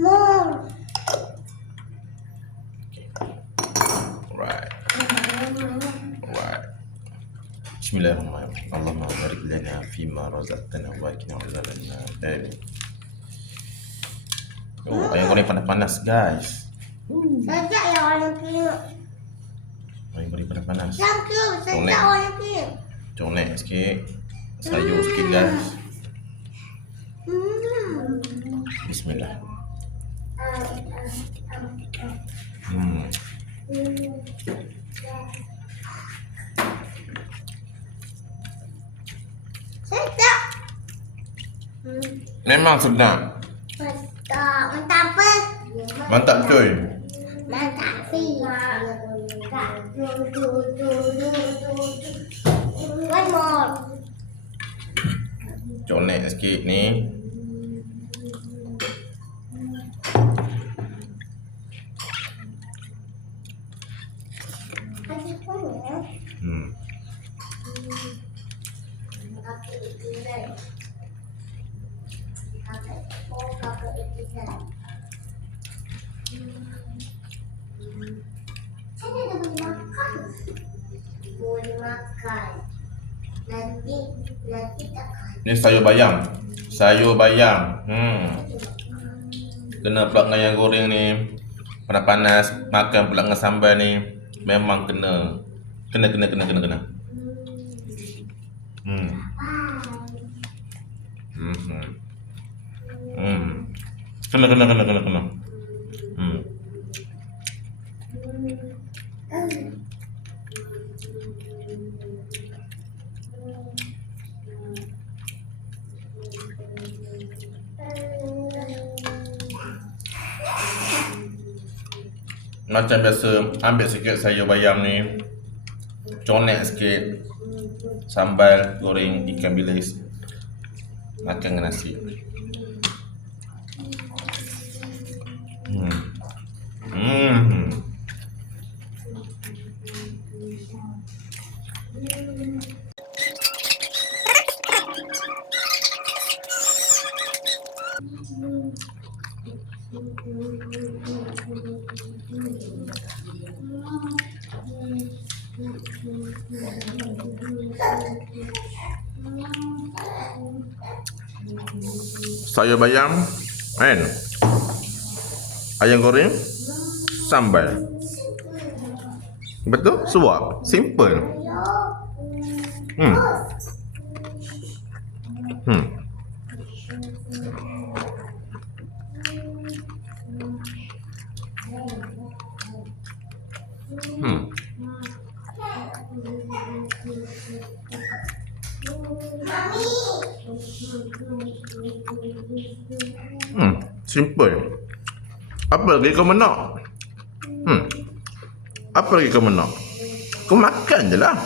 More. Right. Right. Bismillahirrahmanirrahim. Allahumma barik lana fima razaqtana wa qina adzabannar. Amin. Oh, ayam goreng panas-panas, guys. Sedap ya orang kira. Ayam goreng panas-panas. Sedap orang kira. Colek sikit. Sayur sikit, guys. Bismillah. Sedap. Memang sedap. Sedap. Mantap apa? Mantap, cuy. Mantap sih. One more. Colek sikit ni. Saya dah boleh makan. Boleh makan. Nanti takkan. Ni sayur bayam. Sayur bayam. Kena pula dengan ayam goreng ni. Panas-panas. Makan pula dengan sambal ni. Memang kena. Kena. Kena. Macam biasa, ambil sikit sayur bayam ni, colek sikit sambal goreng ikan bilis, makan dengan nasi. Sayur bayam, kan? Ayam goreng, sambal. Betul? Suap. Simple. Simple. Apa lagi kau nak? Apa lagi kau nak? Kau makan je lah.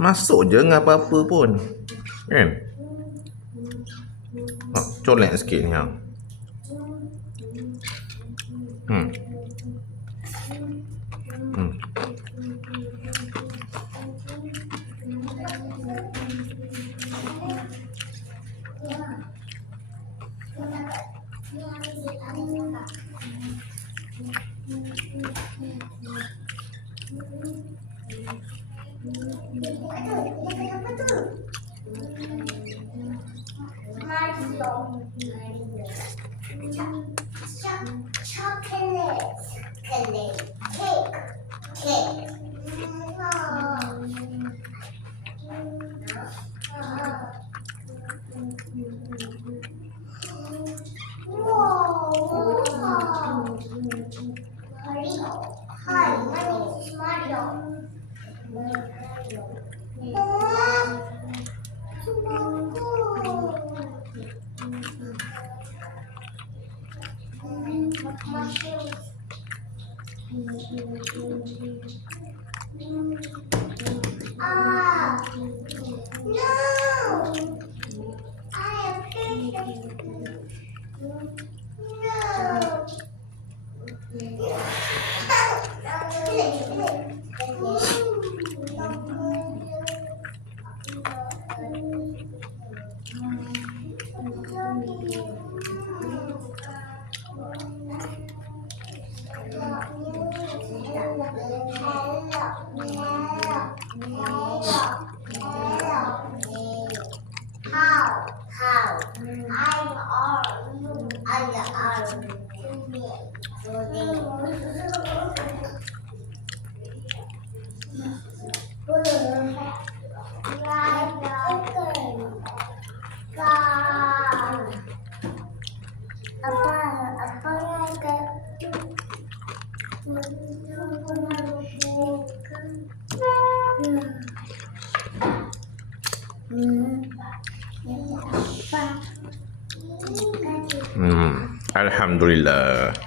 Masuk je dengan apa-apa pun. Kan? Colek sikit ni. Chocolate. Cake. Hi, my name is Smile. Ah, no! I am patient. How? I'm all you and the arm to me. Alhamdulillah.